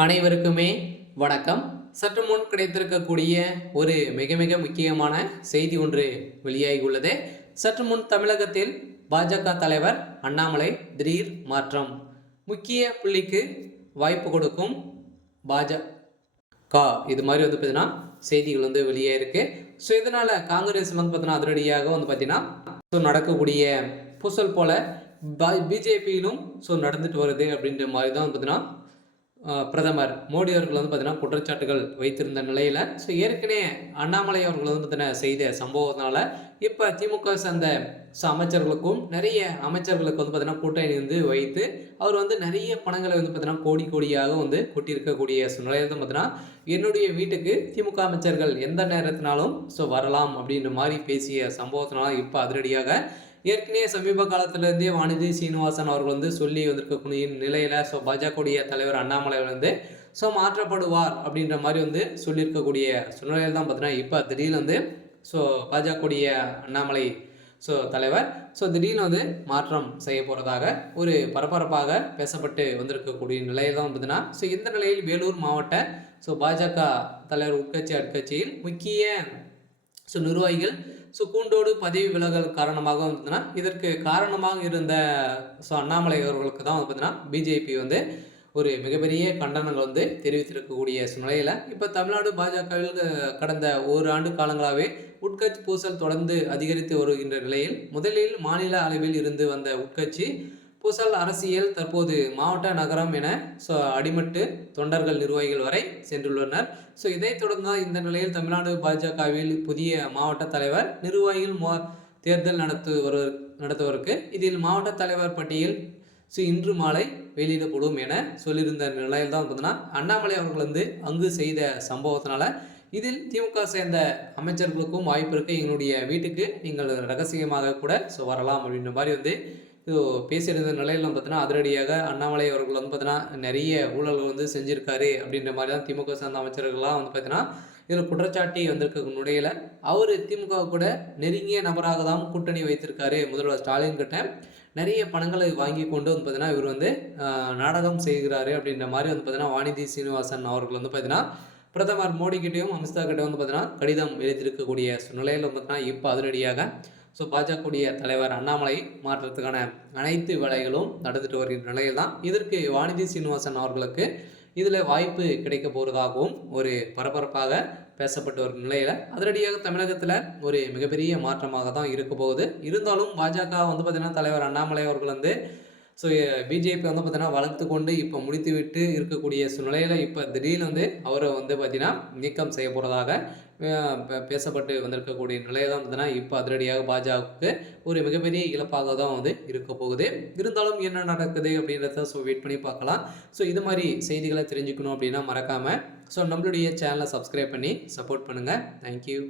அனைவருக்குமே வணக்கம். சற்று முன் கிடைத்திருக்கக்கூடிய ஒரு மிக மிக முக்கியமான செய்தி ஒன்று வெளியாகியுள்ளது. சற்று முன் தமிழகத்தில் பாஜக தலைவர் அண்ணாமலை திடீர் மாற்றம். முக்கிய புள்ளிக்கு வாய்ப்பு கொடுக்கும் பாஜக, இது மாதிரி பார்த்தீங்கன்னா செய்திகள் வெளியே இருக்கு. ஸோ இதனால் காங்கிரஸ் பார்த்தீங்கன்னா அதிரடியாக பார்த்தீங்கன்னா நடக்கக்கூடிய பூசல் போல பிஜேபியிலும் நடந்துட்டு வருது அப்படின்ற மாதிரி தான் பார்த்தீங்கன்னா பிரதமர் மோடி அவர்கள் பார்த்தீங்கன்னா குற்றச்சாட்டுகள் வைத்திருந்த நிலையில் ஏற்கனவே அண்ணாமலை அவர்கள் பார்த்தீங்கன்னா செய்த சம்பவத்தினால இப்போ திமுக சேர்ந்த அமைச்சர்களுக்கும் நிறைய அமைச்சர்களுக்கு பார்த்தீங்கன்னா கூட்டணி வைத்து அவர் நிறைய பணங்களை பார்த்தீங்கன்னா கோடி கோடியாக கொட்டியிருக்கக்கூடிய நிலையில் தான் பார்த்தீங்கன்னா என்னுடைய வீட்டுக்கு திமுக அமைச்சர்கள் எந்த நேரத்தினாலும் வரலாம் அப்படின்ற மாதிரி பேசிய சம்பவத்தினால இப்போ அதிரடியாக ஏற்கனவே சமீப காலத்திலேருந்தே வானதி சீனிவாசன் அவர்கள் சொல்லி வந்திருக்கக்கூடிய நிலையில் பாஜகவுடைய தலைவர் அண்ணாமலை மாற்றப்படுவார் அப்படின்ற மாதிரி சொல்லியிருக்கக்கூடிய சூழ்நிலையில் தான் பார்த்தீங்கன்னா இப்போ திடீர்னு பாஜகவுடைய அண்ணாமலை தலைவர் திடீர்னு மாற்றம் செய்ய போகிறதாக ஒரு பரபரப்பாக பேசப்பட்டு வந்திருக்கக்கூடிய நிலையில் தான் பார்த்தீங்கன்னா இந்த நிலையில் வேலூர் மாவட்ட பாஜக தலைவர் உட்கட்சி அட்கட்சியில் முக்கிய நிர்வாகிகள் கூண்டோடு பதவி விலகல் காரணமாக பார்த்தீங்கன்னா இதற்கு காரணமாக இருந்த அண்ணாமலை அவர்களுக்கு தான் பார்த்தீங்கன்னா பிஜேபி ஒரு மிகப்பெரிய கண்டனங்கள் தெரிவித்திருக்கக்கூடிய நிலையில் இப்போ தமிழ்நாடு பாஜகவில் கடந்த ஒரு ஆண்டு காலங்களாகவே உட்கட்சி பூசல் தொடர்ந்து அதிகரித்து வருகின்ற நிலையில் முதலில் மாநில அளவில் இருந்து வந்த உட்கட்சி பூசல் அரசியல் தற்போது மாவட்ட நகரம் என அடிமட்டு தொண்டர்கள் நிர்வாகிகள் வரை சென்றுள்ளனர். இதைத் தொடர்ந்து இந்த நிலையில் தமிழ்நாடு பாஜகவில் புதிய மாவட்ட தலைவர் நிர்வாகிகள் தேர்தல் நடத்துவதற்கு இதில் மாவட்ட தலைவர் பட்டியல் இன்று மாலை வெளியிடப்படும் என சொல்லியிருந்த நிலையில் தான் பார்த்தீங்கன்னா அண்ணாமலை அவர்கள் அங்கு செய்த சம்பவத்தினால இதில் திமுக சேர்ந்த அமைச்சர்களுக்கும் வாய்ப்பு இருக்குது, எங்களுடைய வீட்டுக்கு நீங்கள் ரகசியமாக கூட வரலாம் அப்படின்ற மாதிரி பேசியிருந்த நிலையில் பார்த்தீங்கன்னா அதிரடியாக அண்ணாமலை அவர்கள் பார்த்தீங்கன்னா நிறைய ஊழல்கள் செஞ்சுருக்காரு அப்படின்ற மாதிரி தான் திமுக சார்ந்த அமைச்சர்கள்லாம் பார்த்தீங்கன்னா இதில் குற்றச்சாட்டி வந்திருக்க நிலையில் அவர் திமுக கூட நெருங்கிய நபராக தான் கூட்டணி வைத்திருக்காரு. முதல்வர் ஸ்டாலின் கிட்ட நிறைய பணங்களை வாங்கி கொண்டு பார்த்தீங்கன்னா இவர் நாடகம் செய்கிறாரு அப்படின்ற மாதிரி பார்த்தீங்கன்னா வானதி சீனிவாசன் அவர்கள் பார்த்தீங்கன்னா பிரதமர் மோடிக்கிட்டையும் அமித்ஷா கிட்ட பார்த்தீங்கன்னா கடிதம் எழுதியிருக்கக்கூடிய நிலையில் பார்த்தீங்கன்னா இப்போ அதிரடியாக பாஜகவுடைய தலைவர் அண்ணாமலை மாற்றத்துக்கான அனைத்து வேலைகளும் நடந்துட்டு வருகின்ற நிலையில் தான் இதற்கு வானதி சீனிவாசன் அவர்களுக்கு இதில் வாய்ப்பு கிடைக்க போகிறதாகவும் ஒரு பரபரப்பாக பேசப்பட்டு வரும் நிலையில் அதிரடியாக தமிழகத்தில் ஒரு மிகப்பெரிய மாற்றமாக தான் இருக்க போகுது. இருந்தாலும் பாஜக பார்த்தீங்கன்னா தலைவர் அண்ணாமலை அவர்கள் பிஜேபி பார்த்தீங்கன்னா வளர்த்து கொண்டு இப்போ முடித்து விட்டு இருக்கக்கூடிய சூழ்நிலையில் இப்போ திடீர்னு அவரை பார்த்தீங்கன்னா நீக்கம் செய்ய போகிறதாக பேசப்பட்டு வந்திருக்கக்கூடிய நிலையில் தான் பார்த்தீங்கன்னா இப்போ அதிரடியாக பாஜகவுக்கு ஒரு மிகப்பெரிய இழப்பாக தான் இருக்க போகுது. இருந்தாலும் என்ன நடக்குது அப்படின்றத வெயிட் பண்ணி பார்க்கலாம். இது மாதிரி செய்திகளை தெரிஞ்சுக்கணும் அப்படின்னா மறக்காமல் நம்மளுடைய சேனலை சப்ஸ்கிரைப் பண்ணி சப்போர்ட் பண்ணுங்கள். தேங்க்யூ.